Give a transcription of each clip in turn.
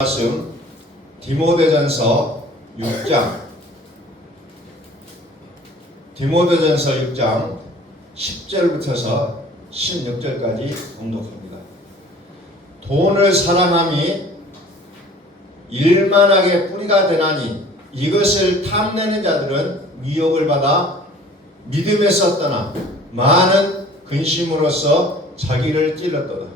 말씀 디모데전서 6장 10절부터서 16절까지 공독합니다. 돈을 사랑함이 일만하게 뿌리가 되나니 이것을 탐내는 자들은 미혹을 받아 믿음에서 떠나 많은 근심으로써 자기를 찔렀도다.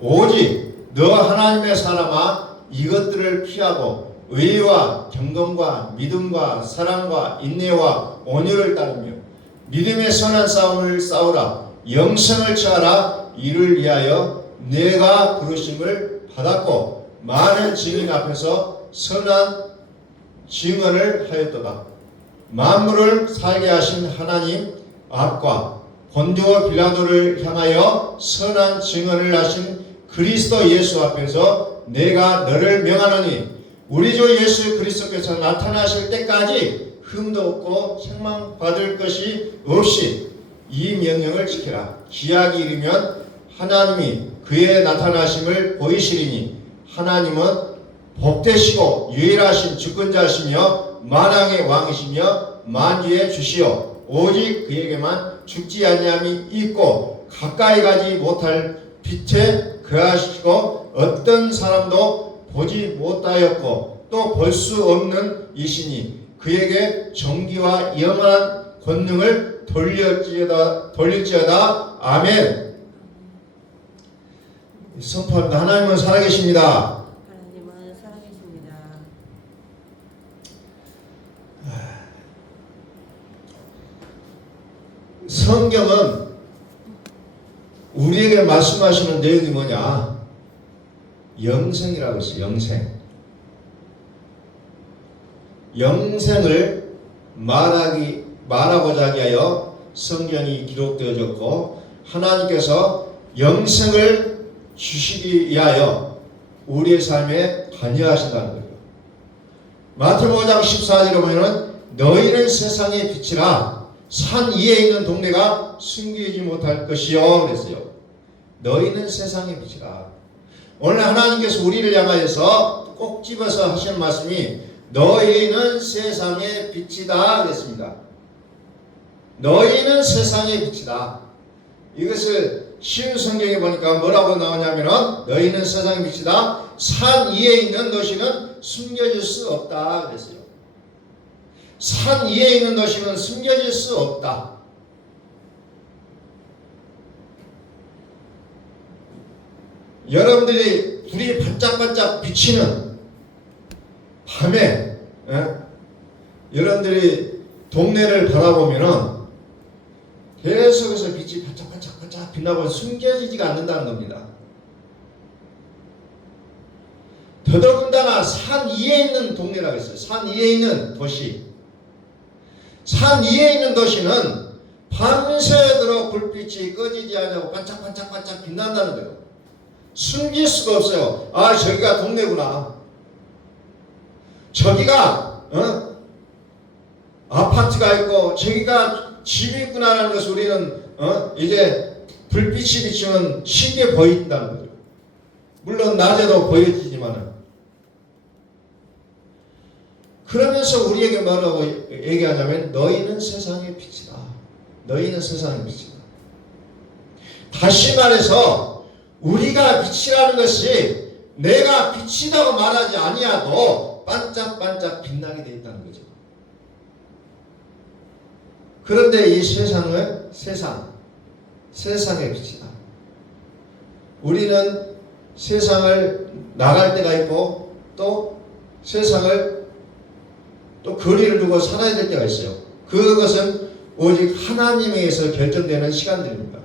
오직 너 하나님의 사람아 이것들을 피하고 의와 경건과 믿음과 사랑과 인내와 온유를 따르며 믿음의 선한 싸움을 싸우라. 영생을 취하라. 이를 위하여 내가 부르심을 받았고 많은 증인 앞에서 선한 증언을 하였도다. 만물을 살게 하신 하나님 앞과 본디오 빌라도를 향하여 선한 증언을 하신 그리스도 예수 앞에서 내가 너를 명하노니 우리 주 예수 그리스도께서 나타나실 때까지 흠도 없고 책망받을 것이 없이 이 명령을 지키라. 기약이 이르면 하나님이 그의 나타나심을 보이시리니 하나님은 복되시고 유일하신 주권자시며 만왕의 왕이시며 만주의 주시요 오직 그에게만 죽지 아니함이 있고 가까이 가지 못할 빛에 거하시고 어떤 사람도 보지 못하였고 또 볼 수 없는 이시니 그에게 정기와 영원한 권능을 돌릴지어다. 아멘. 선포합니다. 하나님은 살아계십니다. 하나님은 살아계십니다. 성경은 우리에게 말씀하시는 내용이 뭐냐? 영생이라고 했어요. 영생을 말하고자 하여 성경이 기록되어졌고 하나님께서 영생을 주시기 위하여 우리의 삶에 관여하신다는 거예요. 마태복음 5장 14절에 보면 너희는 세상의 빛이라. 산 위에 있는 동네가 숨기지 못할 것이요 그랬어요. 너희는 세상의 빛이라. 오늘 하나님께서 우리를 향하여서 꼭 집어서 하시는 말씀이 너희는 세상의 빛이다 그랬습니다. 너희는 세상의 빛이다. 이것을 쉬운 성경에 보니까 뭐라고 나오냐면은 너희는 세상의 빛이다. 산 위에 있는 도시는 숨겨질 수 없다 그랬어요. 산 위에 있는 도시는 숨겨질 수 없다. 여러분들이 불이 반짝반짝 비치는 밤에 여러분들이 동네를 바라보면은 계속해서 빛이 반짝반짝 빛나고 숨겨지지가 않는다는 겁니다. 더더군다나 산 위에 있는 동네라고 했어요. 산 위에 있는 도시. 산 위에 있는 도시는 밤새도록 불빛이 꺼지지 않고 반짝반짝 빛난다는 거예요. 숨길 수가 없어요. 아, 저기가 동네구나. 저기가 아파트가 있고 저기가 집이 있구나라는 것을 우리는 이제 불빛이 비치면 쉽게 보인다는 거죠. 물론 낮에도 보여지지만은. 그러면서 우리에게 뭐라고 얘기하냐면 너희는 세상의 빛이다. 너희는 세상의 빛이다. 다시 말해서 우리가 빛이라는 것이 내가 빛이라고 말하지 아니하고 반짝반짝 빛나게 되어 있다는 거죠. 그런데 이 세상은 세상의 빛이다. 우리는 세상을 나갈 때가 있고 또 세상을 또 거리를 두고 살아야 될 때가 있어요. 그것은 오직 하나님에 의해서 결정되는 시간들입니다.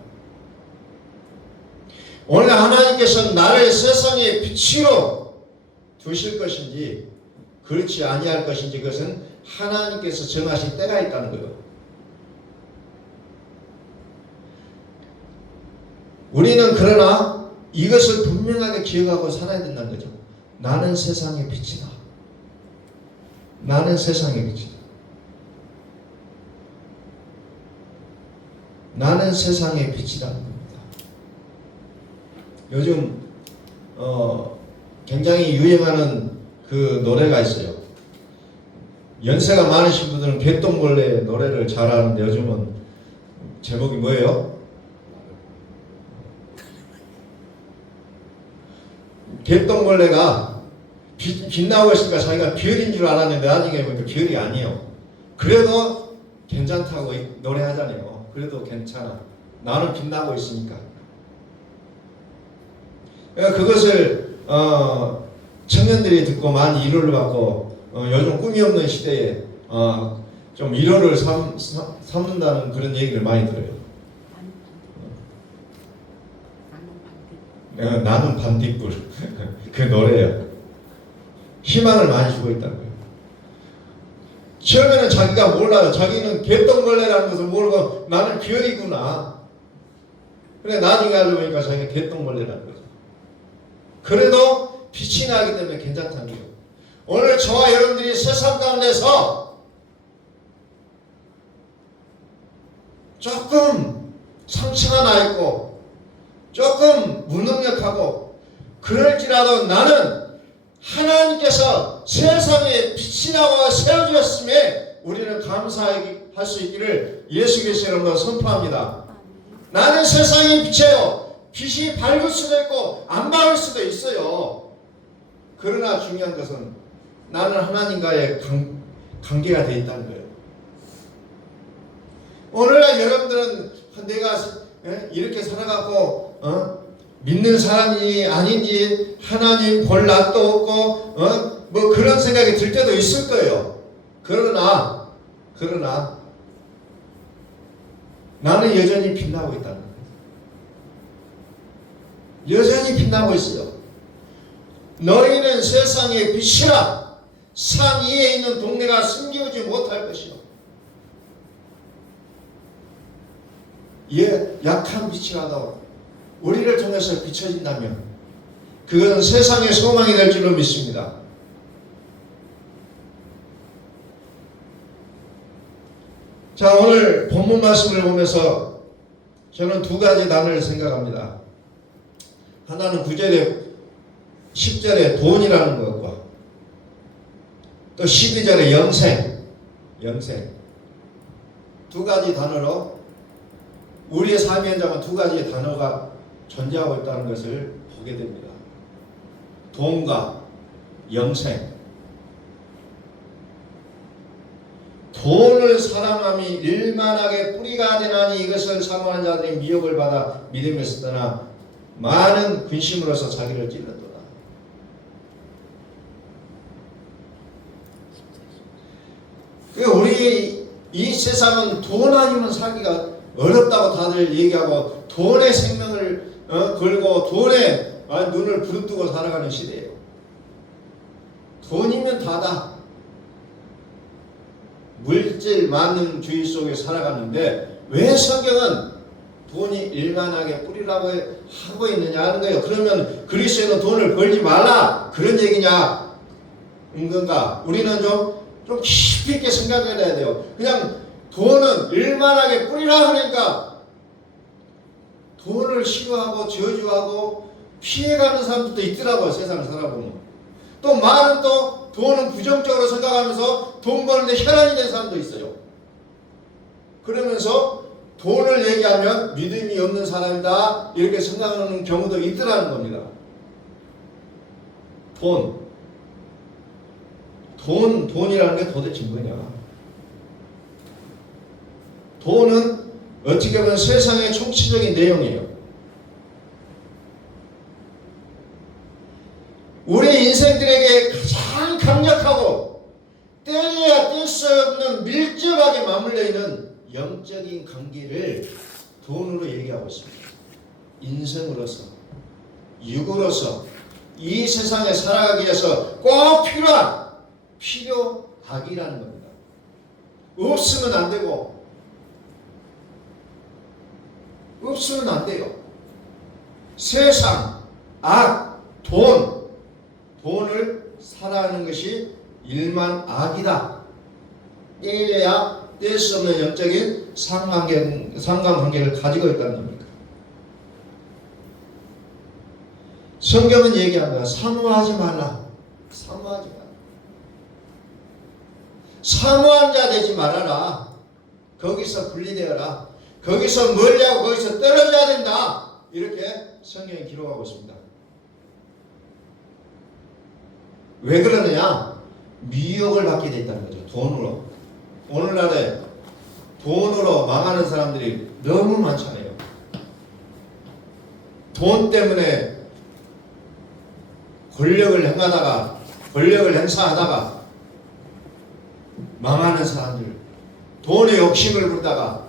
오늘 하나님께서 나를 세상의 빛으로 두실 것인지 그렇지 아니할 것인지 그것은 하나님께서 정하실 때가 있다는 거예요. 우리는 그러나 이것을 분명하게 기억하고 살아야 된다는 거죠. 나는 세상의 빛이다. 나는 세상의 빛이다. 나는 세상의 빛이라는 겁니다. 요즘 굉장히 유행하는 그 노래가 있어요. 연세가 많으신 분들은 개똥벌레 노래를 잘하는데 요즘은 제목이 뭐예요? 개똥벌레가 빛나고 있으니까 자기가 별인 줄 알았는데 나중에 보니까 별이 아니에요. 그래도 괜찮다고 노래하잖아요. 그래도 괜찮아. 나는 빛나고 있으니까. 그러니까 그것을 청년들이 듣고 많이 위로를 받고 요즘 꿈이 없는 시대에 좀 위로를 삼는다는 그런 얘기를 많이 들어요. 나는 반딧불 그 노래예요. 희망을 많이 주고 있다는 거예요. 처음에는 자기가 몰라요. 자기는 개똥벌레라는 것을 모르고 나는 별이구나. 그래 나중에 알고 보니까 자기가 개똥벌레라는 거죠. 그래도 빛이 나기 때문에 괜찮다는 거예요. 오늘 저와 여러분들이 세상 가운데서 조금 상처가 나 있고 조금 무능력하고 그럴지라도 나는 하나님께서 세상에 빛이 나와 세워주셨음에 우리는 감사할 수 있기를 예수 그리스도 이름으로 선포합니다. 나는 세상의 빛이에요. 빛이 밝을 수도 있고 안 밝을 수도 있어요. 그러나 중요한 것은 나는 하나님과의 관계가 되어 있다는 거예요. 오늘날 여러분들은 내가 이렇게 살아가고 믿는 사람이 아닌지 하나님 볼 낯도 없고 뭐 그런 생각이 들 때도 있을 거예요. 그러나 나는 여전히 빛나고 있다는 거예요. 여전히 빛나고 있어요. 너희는 세상의 빛이라. 산 위에 있는 동네가 숨기우지 못할 것이요. 약한 빛이라도 우리를 통해서 비춰진다면 그것은 세상의 소망이 될 줄로 믿습니다. 자, 오늘 본문 말씀을 보면서 저는 두 가지 단어를 생각합니다. 하나는 9절에 10절에 돈이라는 것과 또 12절에 영생 두 가지 단어로 우리의 삶의 현장은 두 가지의 단어가 존재하고 있다는 것을 보게 됩니다. 돈과 영생. 돈을 사랑함이 일만하게 뿌리가 되나니 이것을 사모하는 자들이 미혹을 받아 믿음에 쓰더나 많은 근심으로서 자기를 찔렀도다. 우리 이 세상은 돈 아니면 살기가 어렵다고 다들 얘기하고 돈에 생명을 걸고 돈에 눈을 부릅뜨고 살아가는 시대예요. 돈이면 다다. 물질 만능주의 속에 살아가는데 왜 성경은 돈이 일만하게 뿌리라고 하고 있느냐 하는 거예요. 그러면 그리스도는 돈을 벌지 말라 그런 얘기냐 건가? 우리는 좀 깊이 있게 생각을 해야 돼요. 그냥 돈은 일만하게 뿌리라 하니까 돈을 싫어하고 저주하고 피해가는 사람들도 있더라고요. 세상을 살아보면. 또 많은 또 돈은 부정적으로 생각하면서 돈 버는데 혈안이 된 사람도 있어요. 그러면서 돈을 얘기하면 믿음이 없는 사람이다 이렇게 생각하는 경우도 있더라는 겁니다. 돈이라는 게 도대체 뭐냐? 돈은 어떻게 보면 세상의 총체적인 내용이에요. 우리 인생들에게 가장 강력하고 떼야 뗄 수 없는 밀접하게 맞물려 있는 영적인 관계를 돈으로 얘기하고 있습니다. 인생으로서, 육으로서 이 세상에 살아가기 위해서 꼭 필요한 필요하기라는 겁니다. 없으면 안 되고 없으면 안 돼요. 세상, 악, 돈을 사랑하는 것이 일만 악이다. 떼야 뗄 수 없는 영적인 상관관계를 가지고 있다는 겁니다. 성경은 얘기합니다. 사모하지 말라. 사모하지 말라. 사모한 자 되지 말아라. 거기서 분리되어라. 거기서 멀리하고 거기서 떨어져야 된다. 이렇게 성경이 기록하고 있습니다. 왜 그러느냐? 미혹을 받게 돼 있다는 거죠. 돈으로. 오늘날에 돈으로 망하는 사람들이 너무 많잖아요. 돈 때문에 권력을 행하다가, 권력을 행사하다가 망하는 사람들, 돈의 욕심을 부르다가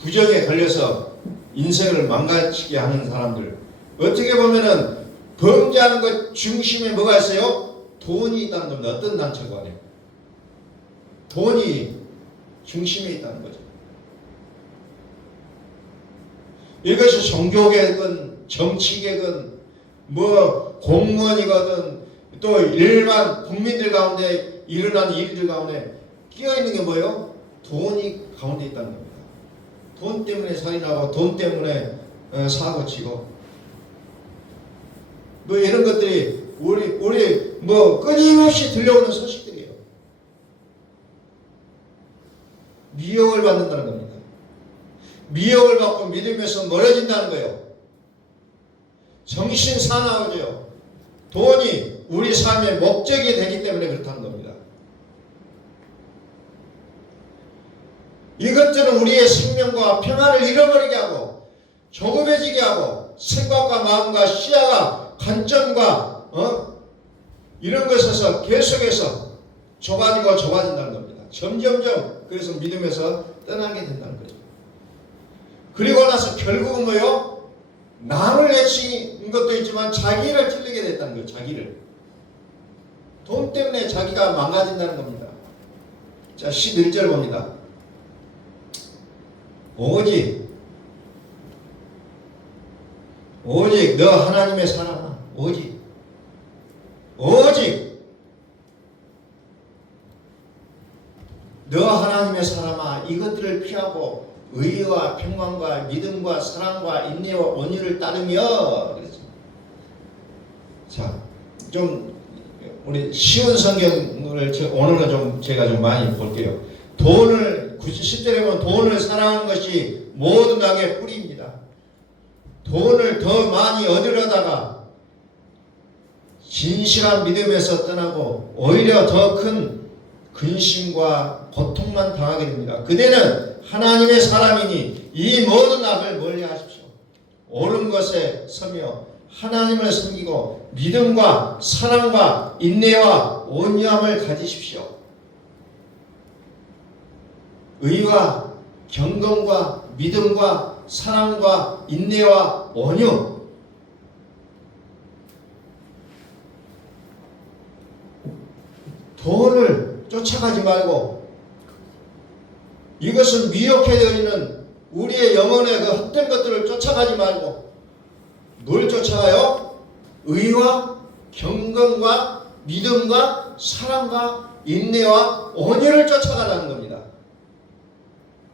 부정에 걸려서 인생을 망가지게 하는 사람들, 어떻게 보면은 범죄하는 것 중심에 뭐가 있어요? 돈이 있다는 겁니다. 어떤 단체가 안에 돈이 중심에 있다는 거죠. 이것이 종교계건 정치계건 뭐 공무원이거든 또 일반 국민들 가운데 일어나는 일들 가운데 끼어있는 게 뭐예요? 돈이 가운데 있다는 겁니다. 돈 때문에 살인하고 돈 때문에 사고치고 뭐 이런 것들이 우리 뭐 끊임없이 들려오는 소식들이에요. 미혹을 받는다는 겁니다. 미혹을 받고 믿음에서 멀어진다는 거예요. 정신 사나워져요. 돈이 우리 삶의 목적이 되기 때문에 그렇다는 겁니다. 이것들은 우리의 생명과 평안을 잃어버리게 하고 조급해지게 하고 생각과 마음과 시야가 관점과 이런 것에서 계속해서 좁아진다는 겁니다. 점점점 그래서 믿음에서 떠나게 된다는 거죠. 그리고 나서 결국은 뭐요? 남을 해치는 것도 있지만 자기를 찔리게 됐다는 거예요. 자기를. 돈 때문에 자기가 망가진다는 겁니다. 자, 11절 봅니다. 오직 너 하나님의 사랑아. 오직 너 하나님의 사람아 이것들을 피하고 의와 평강과 믿음과 사랑과 인내와 온유를 따르며 그랬습니다. 자, 좀 우리 쉬운 성경을 오늘은 좀 제가 좀 많이 볼게요. 돈을 10절에 보면 돈을 사랑하는 것이 모든 악의 뿌리입니다. 돈을 더 많이 얻으려다가 진실한 믿음에서 떠나고 오히려 더 큰 근심과 고통만 당하게 됩니다. 그대는 하나님의 사람이니 이 모든 악을 멀리하십시오. 옳은 것에 서며 하나님을 섬기고 믿음과 사랑과 인내와 온유함을 가지십시오. 의와 경건과 믿음과 사랑과 인내와 온유. 돈을 쫓아가지 말고 이것은 미혹해드리는 우리의 영혼의 그 헛된 것들을 쫓아가지 말고 뭘 쫓아가요? 의와 경건과 믿음과 사랑과 인내와 온유를 쫓아가라는 겁니다.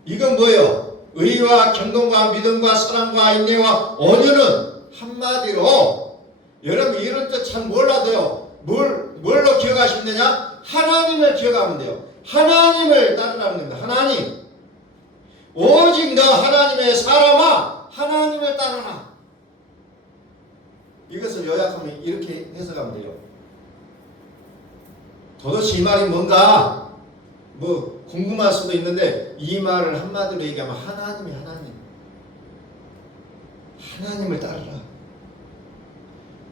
이건 뭐예요? 의와 경건과 믿음과 사랑과 인내와 온유는 한마디로 여러분 이런 뜻 잘 몰라도요. 뭘로 기억하시면 되냐? 하나님을 기억하면 돼요. 하나님을 따르라는 겁니다. 하나님. 오직 너 하나님의 사람아 하나님을 따르라. 이것을 요약하면 이렇게 해석하면 돼요. 도대체 이 말이 뭔가 뭐 궁금할 수도 있는데 이 말을 한마디로 얘기하면 하나님을 따르라.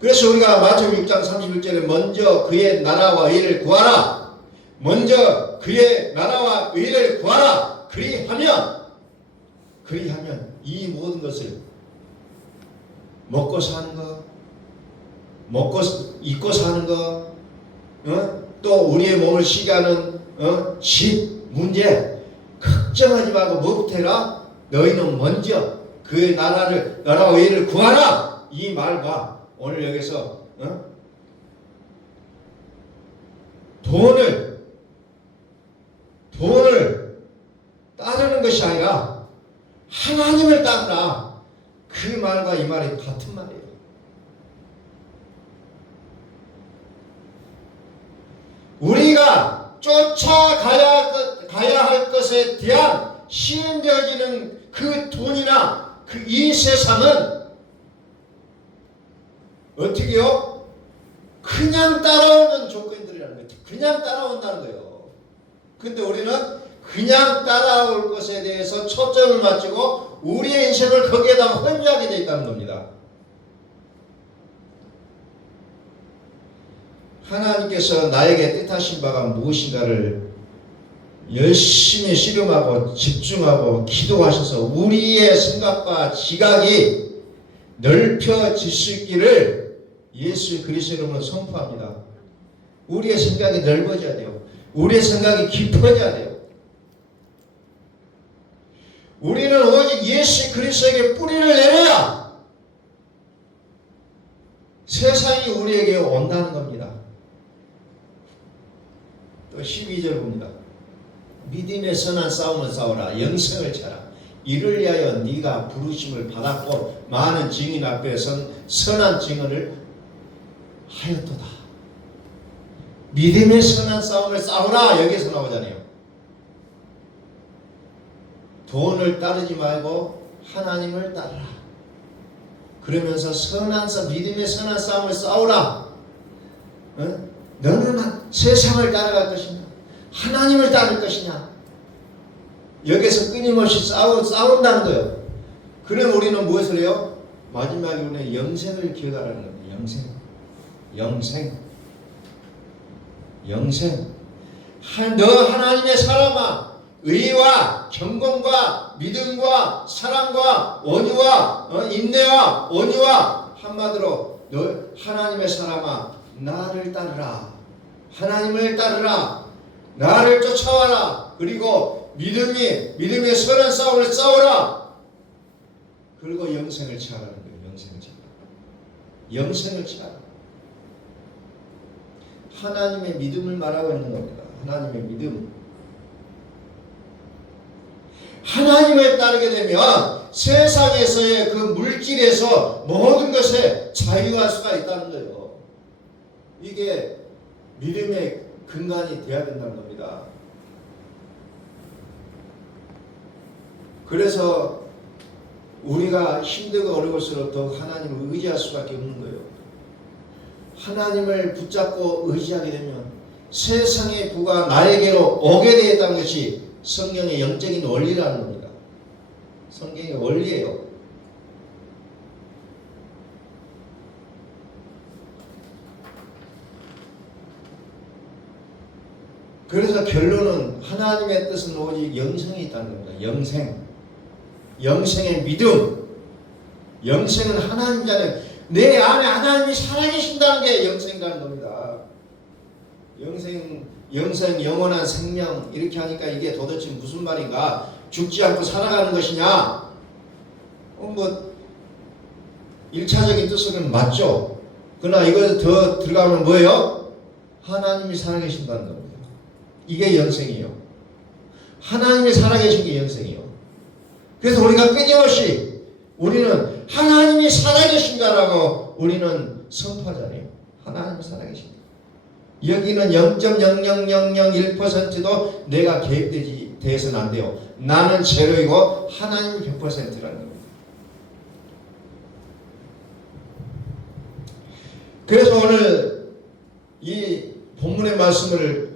그래서 우리가 마태복음 6장 31절에 먼저 그의 나라와 의를 구하라. 먼저 그의 나라와 의를 구하라. 그리하면 이 모든 것을 먹고 사는 거, 입고 사는 거, 또 우리의 몸을 쉬게 하는 집 문제 걱정하지 말고 뭐부터 해라? 너희는 먼저 그의 나라와 의를 구하라. 이 말과 오늘 여기서 돈을 따르는 것이 아니라 하나님을 따르라. 그 말과 이 말이 같은 말이에요. 것에 대한 시행되어지는 그 돈이나 그 이 세상은 어떻게요? 그냥 따라오는 조건들이라는 거죠. 그냥 따라온다는 거예요. 근데 우리는 그냥 따라올 것에 대해서 초점을 맞추고 우리의 인생을 거기에다가 혼유하게 되어 있다는 겁니다. 하나님께서 나에게 뜻하신 바가 무엇인가를 열심히 씨름하고 집중하고 기도하셔서 우리의 생각과 지각이 넓혀질 수 있기를 예수 그리스도 이름으로 선포합니다. 우리의 생각이 넓어져야 돼요. 우리의 생각이 깊어져야 돼요. 우리는 오직 예수 그리스도에게 뿌리를 내려야 세상이 우리에게 온다는 겁니다. 또 12절 봅니다. 믿음의 선한 싸움을 싸우라. 영생을 찾아. 이를 위하여 네가 부르심을 받았고 많은 증인 앞에 선한 증언을 하였도다. 믿음의 선한 싸움을 싸우라. 여기서 나오잖아요. 돈을 따르지 말고 하나님을 따르라. 그러면서 믿음의 선한 싸움을 싸우라. 너는 세상을 따라갈 것이냐? 하나님을 따를 것이냐? 여기서 끊임없이 싸운다는 거예요. 그럼 우리는 무엇을 해요? 마지막에 우리는 영생을 기억하라는 겁니다. 영생. 너 하나님의 사람아, 의와 경건과 믿음과 사랑과 온유와 인내와 온유와 한마디로 너 하나님의 사람아, 나를 따르라. 하나님을 따르라. 나를 쫓아와라. 그리고 믿음의 선한 싸움을 싸우라. 그리고 영생을 찾아라는 거예요. 영생을 찾아. 하나님의 믿음을 말하고 있는 겁니다. 하나님의 믿음. 하나님을 따르게 되면 세상에서의 그 물질에서 모든 것에 자유할 수가 있다는 거예요. 이게 믿음의 근간이 되어야 된다는 겁니다. 그래서 우리가 힘들고 어려울수록 더욱 하나님을 의지할 수밖에 없는 거예요. 하나님을 붙잡고 의지하게 되면 세상의 부가 나에게로 오게 되어 있다는 것이 성경의 영적인 원리라는 겁니다. 성경의 원리예요. 그래서 결론은 하나님의 뜻은 오직 영생이 있다는 겁니다. 영생의 믿음. 영생은 하나님이잖아요. 내 안에 하나님이 살아계신다는 게 영생이라는 겁니다. 영생, 영원한 생명 이렇게 하니까 이게 도대체 무슨 말인가? 죽지 않고 살아가는 것이냐? 1차적인 뜻은 맞죠. 그러나 이걸 더 들어가면 뭐예요? 하나님이 살아계신다는 겁니다. 이게 영생이에요. 하나님이 살아계신 게 영생이에요. 그래서 우리가 끊임없이 우리는 하나님이 살아계신다라고 우리는 선포하잖아요. 하나님이 살아계신다. 여기는 0.00001%도 내가 개입되어서는 안 돼요. 나는 제로이고 하나님이 100%라는 겁니다. 그래서 오늘 이 본문의 말씀을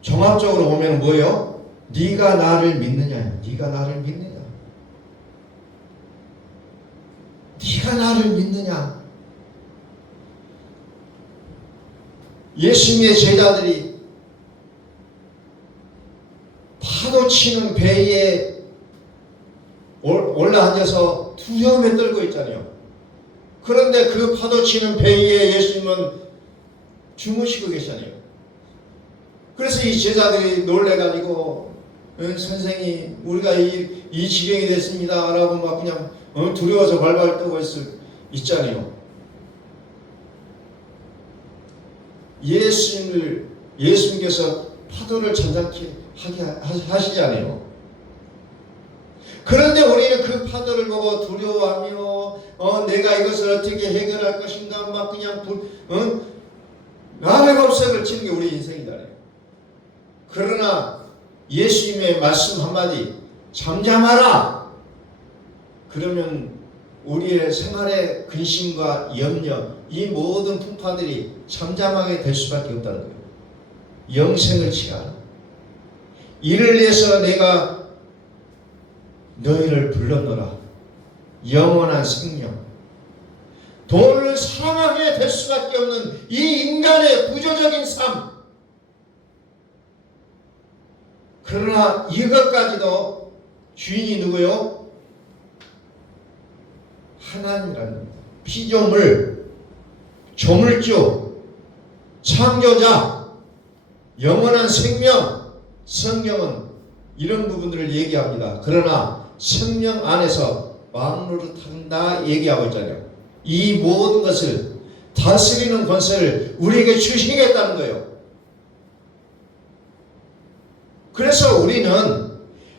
종합적으로 보면 뭐예요? 네가 나를 믿느냐? 네가 나를 믿느냐? 네가 나를 믿느냐? 예수님의 제자들이 파도 치는 배에 올라앉아서 두려움에 떨고 있잖아요. 그런데 그 파도 치는 배 위에 예수님은 주무시고 계시잖아요. 그래서 이 제자들이 놀래가지고 선생님 우리가 이 지경이 됐습니다 라고 막 그냥 두려워서 발발 떨고 있잖아요. 예수님께서 파도를 잔잔케 하게 하시잖아요. 그런데 우리는 그 파도를 보고 두려워하며 내가 이것을 어떻게 해결할 것인가 막 그냥 나를 겁석을 치는 게 우리 인생이잖아요. 그러나 예수님의 말씀 한마디 잠잠하라. 그러면 우리의 생활의 근심과 염려, 이 모든 풍파들이 잠잠하게 될 수밖에 없다는 거예요. 영생을 취하라. 이를 위해서 내가 너희를 불렀노라. 영원한 생명. 돈을 사랑하게 될 수밖에 없는 이 인간의 구조적인 삶. 그러나 이것까지도 주인이 누구요? 하나님이라는 겁니다. 피조물, 조물주, 창조자, 영원한 생명. 성경은 이런 부분들을 얘기합니다. 그러나 성령 안에서 왕노릇한다 얘기하고 있잖아요. 이 모든 것을 다스리는 권세를 우리에게 주시겠다는 거예요. 그래서 우리는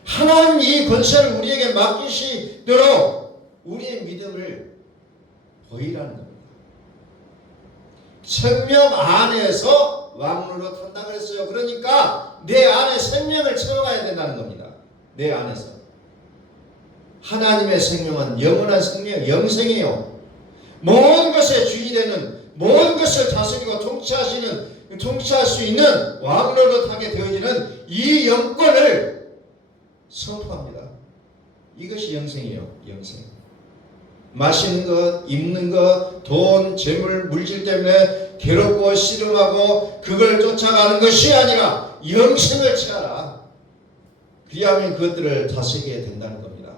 하나님 이 권세를 우리에게 맡기시도록 우리의 믿음을 보이라는 겁니다. 생명 안에서 왕노릇한다 그랬어요. 그러니까 내 안에 생명을 채워가야 된다는 겁니다. 내 안에서. 하나님의 생명은 영원한 생명, 영생이에요. 모든 것의 주인이 되는, 모든 것을 다스리고 통치할 수 있는 왕노릇하게 되어지는 이 영권을 선포합니다. 이것이 영생이에요. 영생. 마시는 것, 입는 것, 돈, 재물, 물질 때문에 괴롭고 씨름하고 그걸 쫓아가는 것이 아니라 영생을 취하라. 그리하면 그것들을 다스리게 된다는 겁니다.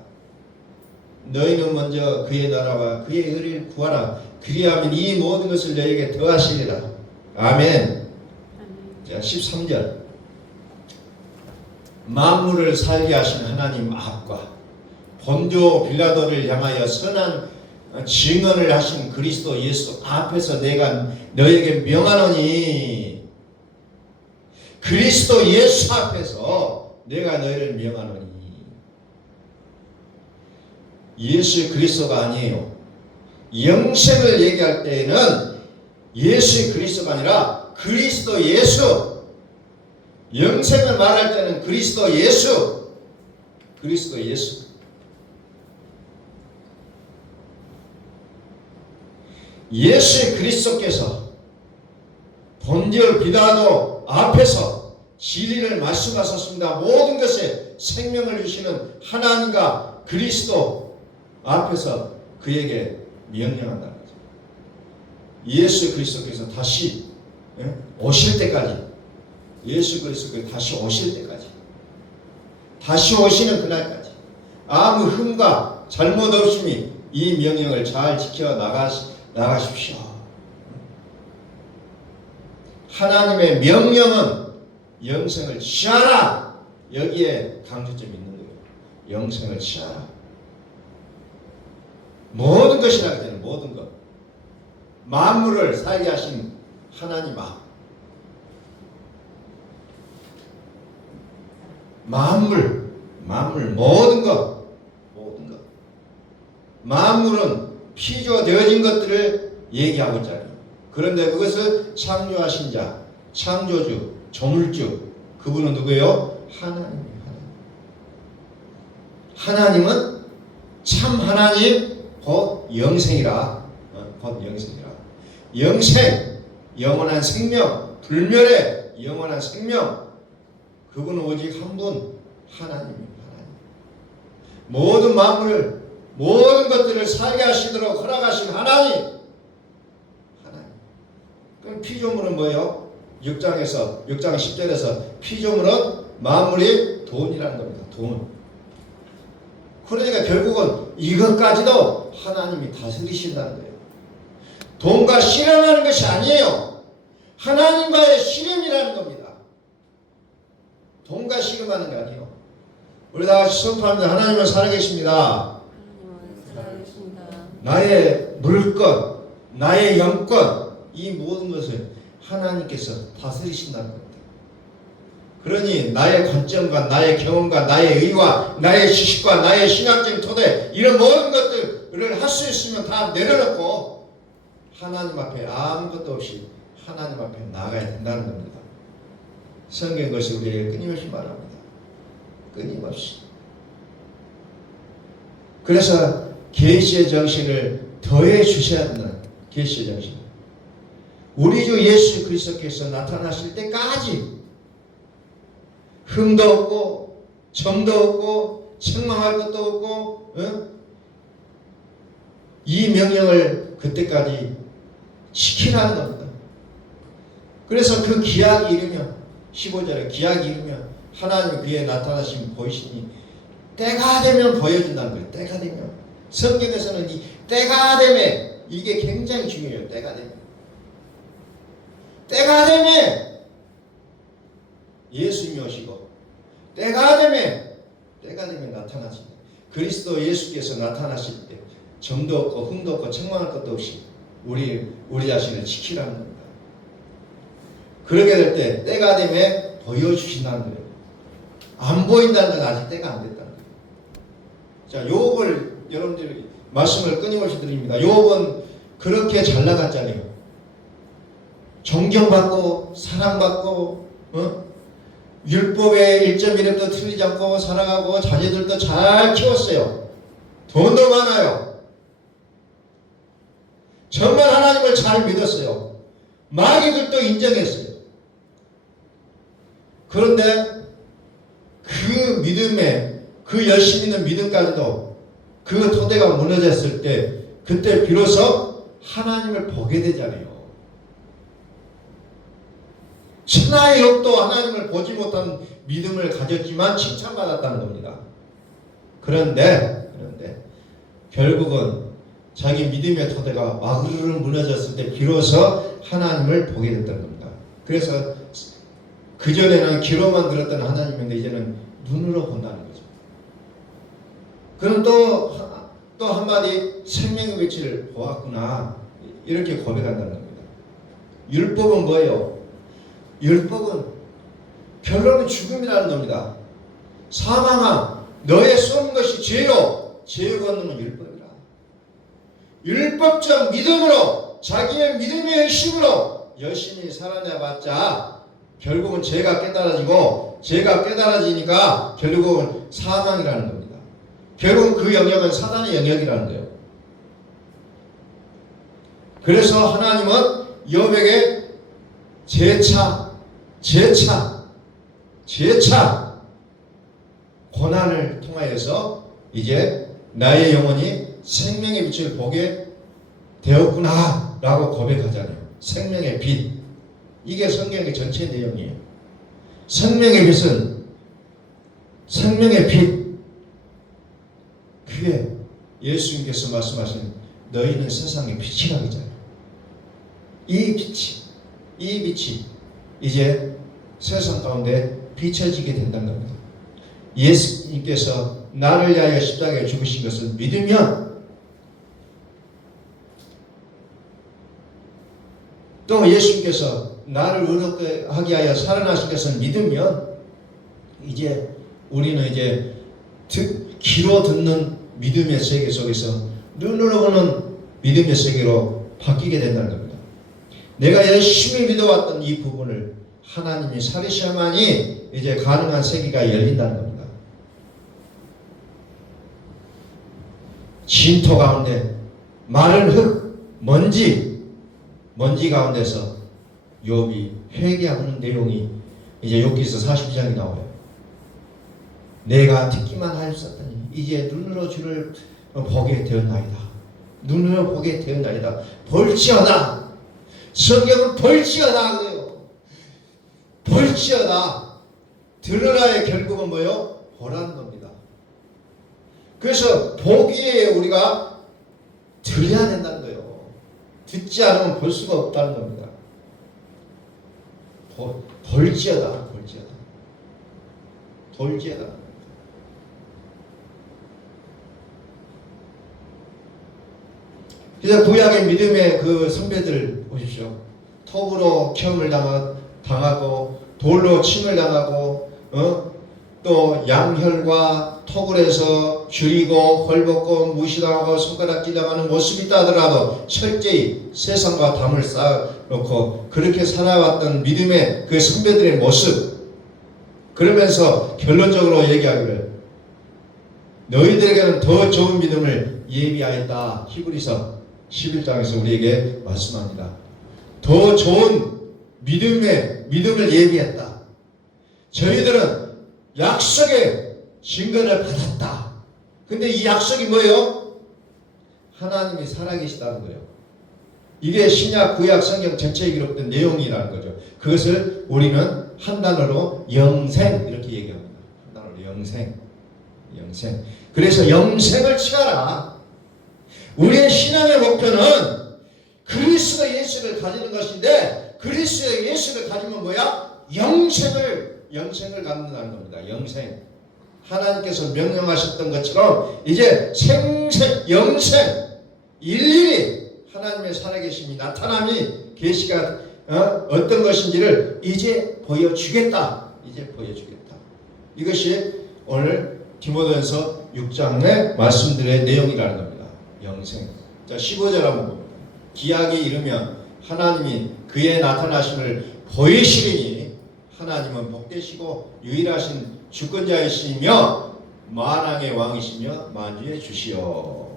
너희는 먼저 그의 나라와 그의 의를 구하라. 그리하면 이 모든 것을 너희에게 더하시리라. 아멘. 자, 13절. 만물을 살게 하신 하나님 앞과 본조 빌라도를 향하여 선한 증언을 하신 그리스도 예수 앞에서 내가 너에게 명하노니, 그리스도 예수 앞에서 내가 너희를 명하노니. 예수 그리스도가 아니에요. 영생을 얘기할 때에는 예수 그리스도가 아니라 그리스도 예수. 영생을 말할 때는 그리스도 예수. 그리스도 예수. 예수 그리스도께서 본디오 빌라도 앞에서 진리를 말씀하셨습니다. 모든 것에 생명을 주시는 하나님과 그리스도 앞에서 그에게 명령한다는 거죠. 예수 그리스도께서 다시 오실 때까지, 예수 그리스도께서 다시 오실 때까지, 다시 오시는 그날까지 아무 흠과 잘못 없음이 이 명령을 잘 지켜 나가십시오. 하나님의 명령은 영생을 취하라. 여기에 강조점이 있는 거예요. 영생을 취하라. 모든 것이라고 되는 모든 것. 만물을 살게 하신 하나님 앞. 만물, 모든 것. 만물은 피조되어진 것들을 얘기하고 있잖아요. 그런데 그것을 창조하신 자, 창조주, 조물주, 그분은 누구예요? 하나님입니다. 하나님은 참 하나님, 곧 영생이라. 영생, 영원한 생명, 불멸의 영원한 생명. 그분은 오직 한 분, 하나님입니다. 모든 만물을, 모든 것들을 살게 하시도록 허락하신 하나님. 그럼 피조물은 뭐예요? 6장 10절에서 피조물은 만물이 돈이라는 겁니다. 돈. 그러니까 결국은 이것까지도 하나님이 다스리신다는 거예요. 돈과 씨름하는 것이 아니에요. 하나님과의 씨름이라는 겁니다. 돈과 씨름하는 게 아니에요. 우리 다 같이 선포합니다. 하나님은 살아계십니다. 나의 물건, 나의 영권, 이 모든 것을 하나님께서 다스리신다는 겁니다. 그러니 나의 관점과 나의 경험과 나의 의와 나의 지식과 나의 신학적인 토대, 이런 모든 것들을 할 수 있으면 다 내려놓고 하나님 앞에 아무것도 없이 하나님 앞에 나아가야 된다는 겁니다. 성경 것이 우리에게 끊임없이 말합니다. 끊임없이. 그래서 계시의 정신을 더해 주셔야 된다. 계시의 정신. 우리 주 예수 그리스도께서 나타나실 때까지 흠도 없고 점도 없고 책망할 것도 없고 이 명령을 그때까지 지키라는 겁니다. 그래서 그 기약이 이르면 15절에 기약이 이르면 하나님이 그의 나타나심 보이시니 때가 되면 보여준다는 거예요. 때가 되면. 성경에서는 이 때가 되면 이게 굉장히 중요해요. 때가 되면. 때가 되면 예수님이 오시고 때가 되면 나타나십니다. 그리스도 예수께서 나타나실 때 점도 없고 흠도 없고 책망할 것도 없이 우리 자신을 지키라는 겁니다. 그렇게 될 때 때가 되면 보여주신다는 거예요. 안 보인다는 건 아직 때가 안 됐다는 거예요. 자, 욥을 여러분들이 말씀을 끊임없이 드립니다. 욥은 그렇게 잘 나갔잖아요. 존경받고 사랑받고 율법의 1.1획도 틀리지 않고 살아가고 자녀들도 잘 키웠어요. 돈도 많아요. 정말 하나님을 잘 믿었어요. 마귀들도 인정했어요. 그런데 그 믿음에 그 열심히 있는 믿음까지도 그 토대가 무너졌을 때 그때 비로소 하나님을 보게 되잖아요. 천하의 욥도 하나님을 보지 못한 믿음을 가졌지만 칭찬받았다는 겁니다. 그런데 결국은 자기 믿음의 토대가 마구르르 무너졌을 때 비로소 하나님을 보게 됐다는 겁니다. 그래서 그전에는 귀로만 들었던 하나님인데 이제는 눈으로 본다는 거죠. 그럼 또 한마디 생명의 빛을 보았구나 이렇게 고백한다는 겁니다. 율법은 뭐예요? 율법은 결론은 죽음이라는 겁니다. 사망아 너의 쏘는 것이 죄요 죄의 권능은 율법이라. 율법적 믿음으로 자기의 믿음의 힘으로 열심히 살아내봤자 결국은 죄가 깨달아지고 죄가 깨달아지니까 결국은 사망이라는 겁니다. 결국은 그 영역은 사단의 영역이라는 거예요. 그래서 하나님은 욥에게 재차 고난을 통하여서 이제 나의 영혼이 생명의 빛을 보게 되었구나 라고 고백하잖아요. 생명의 빛. 이게 성경의 전체 내용이에요. 생명의 빛은 생명의 빛. 그게 예수님께서 말씀하신 너희는 세상의 빛이라고 했잖아요. 이 빛이 이제 세상 가운데 비춰지게 된다는 겁니다. 예수님께서 나를 위하여 십자가에 죽으신 것을 믿으면 또 예수님께서 나를 의롭게 하게 하여 살아나신 것을 믿으면 이제 우리는 이제 귀로 듣는 믿음의 세계 속에서 눈으로 보는 믿음의 세계로 바뀌게 된다는 겁니다. 내가 열심히 믿어왔던 이 부분을 하나님이 살리셔야만이 이제 가능한 세계가 열린다는 겁니다. 진토 가운데 마른 흙, 먼지 가운데서 욥이 회개하는 내용이 이제 욥기서 42장이 나와요. 내가 듣기만 하였었더니 이제 눈으로 주를 보게 되었나이다. 눈으로 보게 되었나이다. 볼지어다. 성경은 볼지어다 그래요. 볼지어다. 들으라의 결국은 뭐요? 보라는 겁니다. 그래서 보기에 우리가 들어야 된다는 거예요. 듣지 않으면 볼 수가 없다는 겁니다. 볼지어다. 그래서 구약의 믿음의 그 선배들 보십시오. 톱으로 체험을 당하고 돌로 침을 당하고 또 양혈과 톡을 해서 죽이고 헐벗고 무시당하고 손가락질 당하는 모습이 있다 하더라도 철저히 세상과 담을 쌓아놓고 그렇게 살아왔던 믿음의 그 선배들의 모습, 그러면서 결론적으로 얘기하기를 너희들에게는 더 좋은 믿음을 예비하였다. 히브리서 11장에서 우리에게 말씀합니다. 더 좋은 믿음을 예비했다. 저희들은 약속의 증거를 받았다. 근데 이 약속이 뭐예요? 하나님이 살아계시다는 거예요. 이게 신약 구약 성경 전체에 기록된 내용이라는 거죠. 그것을 우리는 한 단어로 영생 이렇게 얘기합니다. 한 단어로 영생. 그래서 영생을 취하라. 우리의 신앙의 목표는 그리스도 예수를 가지는 것인데 그리스도 예수를 가지면 뭐야? 영생을 갖는다는 겁니다. 영생. 하나님께서 명령하셨던 것처럼 이제 영생 일일이 하나님의 살아계심이 나타남이 계시가 어떤 것인지를 이제 보여주겠다. 이것이 오늘 디모데전서 6장의 말씀들의 내용이라는 겁니다. 영생. 자, 15절 한번 봅니다. 기약이 이르면 하나님이 그의 나타나심을 보이시리니 하나님은 복되시고 유일하신 주권자이시며 만왕의 왕이시며 만주의 주시오.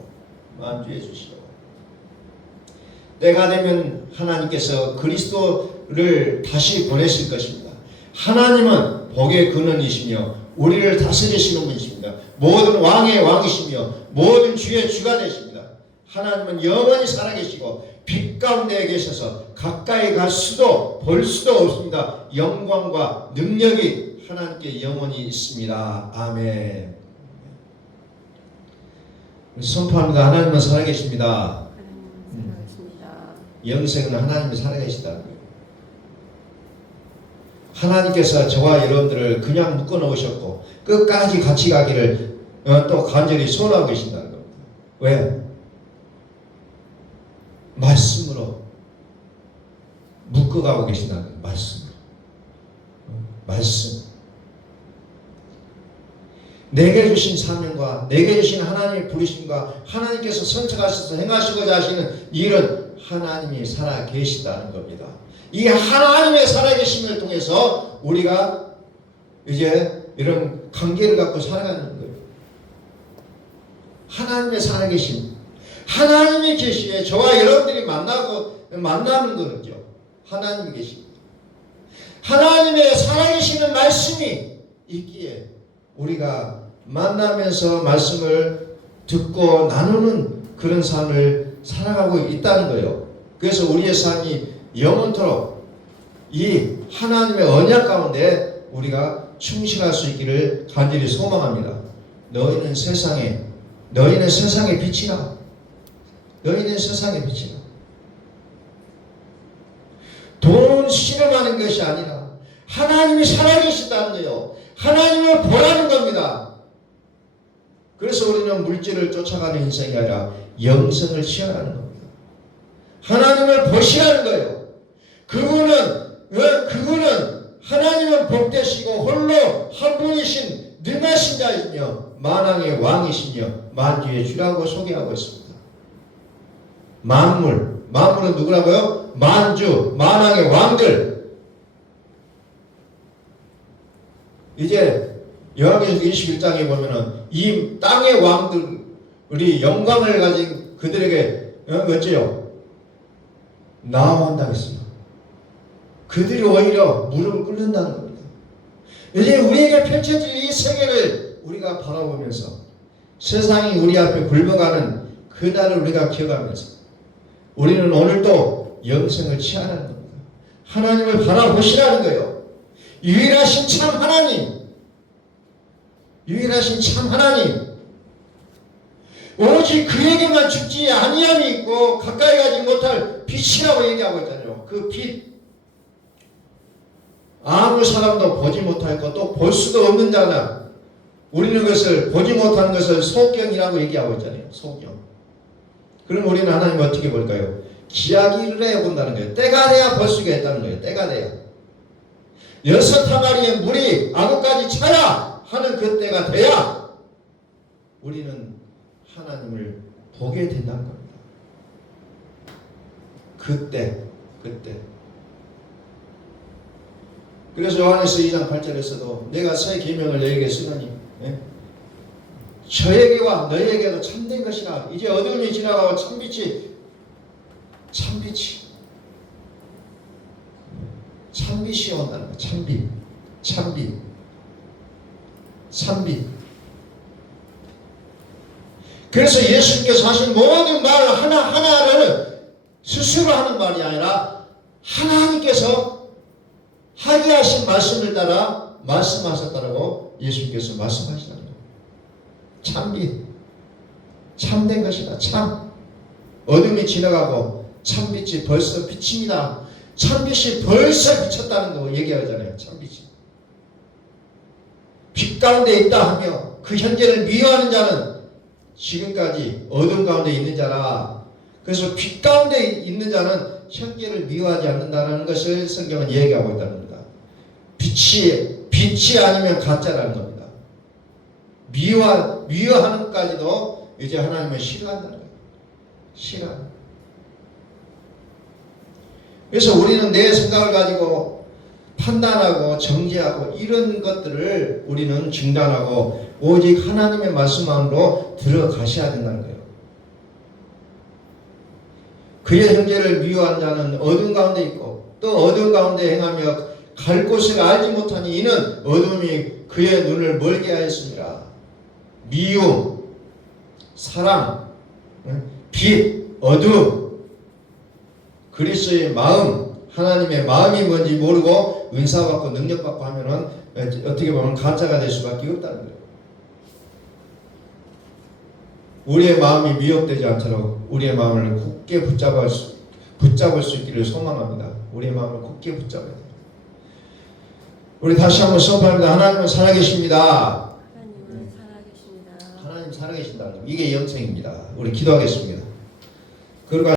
때가 되면 하나님께서 그리스도를 다시 보내실 것입니다. 하나님은 복의 근원이시며 우리를 다스리시는 분이십니다. 모든 왕의 왕이시며 모든 주의 주가 되십니다. 하나님은 영원히 살아계시고 빛 가운데 계셔서 가까이 갈 수도 볼 수도 없습니다. 영광과 능력이 하나님께 영원히 있습니다. 아멘. 선포합니다. 하나님은 살아계십니다. 영생은 하나님이 살아계시다는 거예요. 하나님께서 저와 여러분들을 그냥 묶어 놓으셨고 끝까지 같이 가기를 또 간절히 소원하고 계신다는 겁니다. 왜? 말씀으로 묶어가고 계신다는 거예요. 말씀. 내게 주신 사명과 내게 주신 하나님의 부르심과 하나님께서 선택하셔서 행하시고자 하시는 일은 하나님이 살아 계시다는 겁니다. 이 하나님의 살아계심을 통해서 우리가 이제 이런 관계를 갖고 살아가는 거예요. 하나님의 살아계심, 하나님이 계시기에 저와 여러분들이 만나는 거죠. 하나님이 계십니다. 하나님의 살아계시는 말씀이 있기에 우리가 만나면서 말씀을 듣고 나누는 그런 삶을 살아가고 있다는 거예요. 그래서 우리의 삶이 영원토록 이 하나님의 언약 가운데 우리가 충실할 수 있기를 간절히 소망합니다. 너희는 세상의 빛이라. 돈 실험하는 것이 아니라 하나님이 살아계신다는 거예요. 하나님을 보라는 겁니다. 그래서 우리는 물질을 쫓아가는 인생이 아니라 영생을 취하라는 겁니다. 하나님을 보시라는 거예요. 그분은 하나님은 복되시고 홀로 한 분이신 능하신 자이시며 만왕의 왕이시며 만주의 주라고 소개하고 있습니다. 만물은 누구라고요? 만주, 만왕의 왕들. 이제 요한계시록 21장에 보면은 이 땅의 왕들이 영광을 가진 그들에게 어째요? 나아온다고 했어요. 그들이 오히려 무릎을 꿇는다는 겁니다. 이제 우리에게 펼쳐질 이 세계를 우리가 바라보면서 세상이 우리 앞에 굴러가는 그날을 우리가 기억하면서 우리는 오늘도 영생을 취하라는 겁니다. 하나님을 바라보시라는 거예요. 유일하신 참 하나님, 오직 그에게만 죽지 아니함이 있고 가까이 가지 못할 빛이라고 얘기하고 있잖아요. 그 빛, 아무 사람도 보지 못할 것, 또 볼 수도 없는 자나 우리는 그것을 보지 못하는 것을 소경이라고 얘기하고 있잖아요. 소경. 그럼 우리는 하나님을 어떻게 볼까요? 기약이를 해본다는 거예요. 때가 돼야 볼 수가 있다는 거예요. 때가 돼야. 6항아리의 물이 아구까지 차야 하는 그 때가 돼야 우리는 하나님을 보게 된다는 겁니다. 그때 그래서 요한에서 2장 8절에서도 내가 새 계명을 너에게 쓰노니 저에게와 너에게도 참된 것이라. 이제 어둠이 지나가고 참빛이 온다는 거야. 참빛. 그래서 예수님께서 하신 모든 말 하나하나를 스스로 하는 말이 아니라 하나님께서 하게 하신 말씀을 따라 말씀하셨다라고 예수님께서 말씀하시다는 거예요. 참된 것이다. 어둠이 지나가고 참빛이 벌써 비칩니다. 참빛이 벌써 비쳤다는 거 얘기하잖아요. 참빛이. 빛 가운데 있다 하며 그 현재를 미워하는 자는 지금까지 어둠 가운데 있는 자라. 그래서 빛 가운데 있는 자는 현재를 미워하지 않는다는 것을 성경은 얘기하고 있다는 겁니다. 빛이 아니면 가짜라는 겁니다. 미워하는 것까지도 이제 하나님을 싫어한다는 거예요. 싫어. 그래서 우리는 내 생각을 가지고 판단하고 정죄하고 이런 것들을 우리는 중단하고 오직 하나님의 말씀만으로 들어가셔야 된다는 거예요. 그의 형제를 미워한 자는 어둠 가운데 있고 또 어둠 가운데 행하며 갈 곳을 알지 못하니 이는 어둠이 그의 눈을 멀게 하였습니다. 미움, 사랑, 빛, 어둠, 그리스도의 마음, 하나님의 마음이 뭔지 모르고 은사받고 능력받고 하면은 어떻게 보면 가짜가 될 수밖에 없다는 거예요. 우리의 마음이 미혹되지 않도록 우리의 마음을 굳게 붙잡을 수 있기를 소망합니다. 우리의 마음을 굳게 붙잡아야 돼요. 우리 다시 한번 선포합니다. 하나님은 살아계십니다. 하나님은 살아계십니다. 하나님 살아계신다는 거. 이게 영생입니다. 우리 기도하겠습니다. 그러고